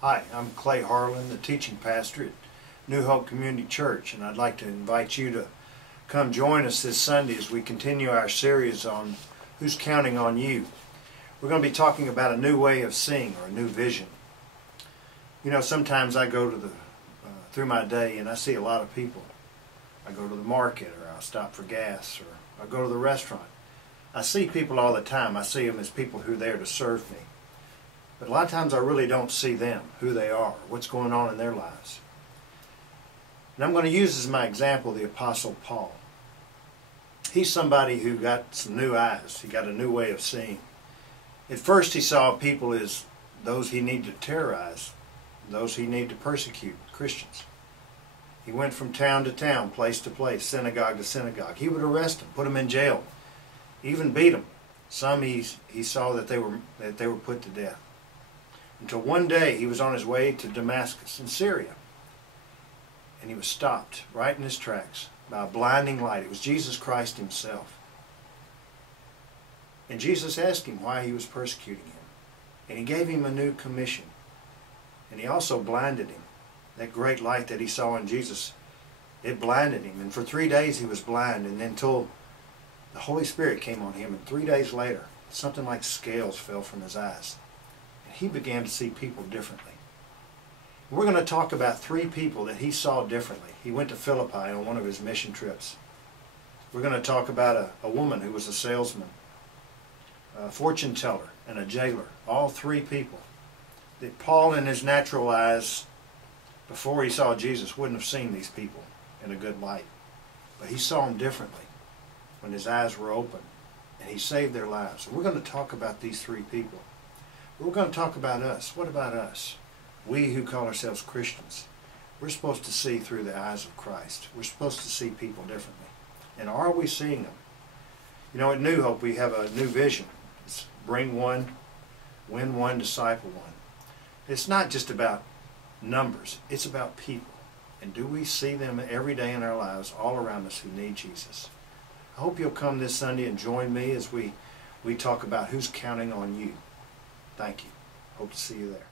Hi, I'm Clay Harlin, the teaching pastor at New Hope Community Church, and I'd like to invite you to come join us this Sunday as we continue our series on Who's Counting on You. We're going to be talking about a new way of seeing, or a new vision. You know, sometimes I go to through my day and I see a lot of people. I go to the market, or I'll stop for gas, or I go to the restaurant. I see people all the time. I see them as people who are there to serve me. But a lot of times I really don't see them, who they are, what's going on in their lives. And I'm going to use as my example the Apostle Paul. He's somebody who got some new eyes. He got a new way of seeing. At first he saw people as those he needed to terrorize, those he needed to persecute, Christians. He went from town to town, place to place, synagogue to synagogue. He would arrest them, put them in jail, even beat them. Some he saw that they were put to death. Until one day he was on his way to Damascus in Syria, and he was stopped right in his tracks by a blinding light. It was Jesus Christ himself. And Jesus asked him why he was persecuting him, and he gave him a new commission, and he also blinded him. That great light that he saw in Jesus, it blinded him, and for 3 days he was blind, and until the Holy Spirit came on him, and 3 days later something like scales fell from his eyes. He began to see people differently. We're going to talk about 3 people that he saw differently. He went to Philippi on one of his mission trips. We're going to talk about a woman who was a salesman, a fortune teller, and a jailer. All 3 people that Paul, in his natural eyes, before he saw Jesus, wouldn't have seen these people in a good light. But he saw them differently when his eyes were open, and he saved their lives. And we're going to talk about these 3 people. We're going to talk about us. What about us? We who call ourselves Christians. We're supposed to see through the eyes of Christ. We're supposed to see people differently. And are we seeing them? You know, at New Hope we have a new vision. It's bring one, win one, disciple one. It's not just about numbers. It's about people. And do we see them every day in our lives, all around us, who need Jesus? I hope you'll come this Sunday and join me as we talk about who's counting on you. Thank you. Hope to see you there.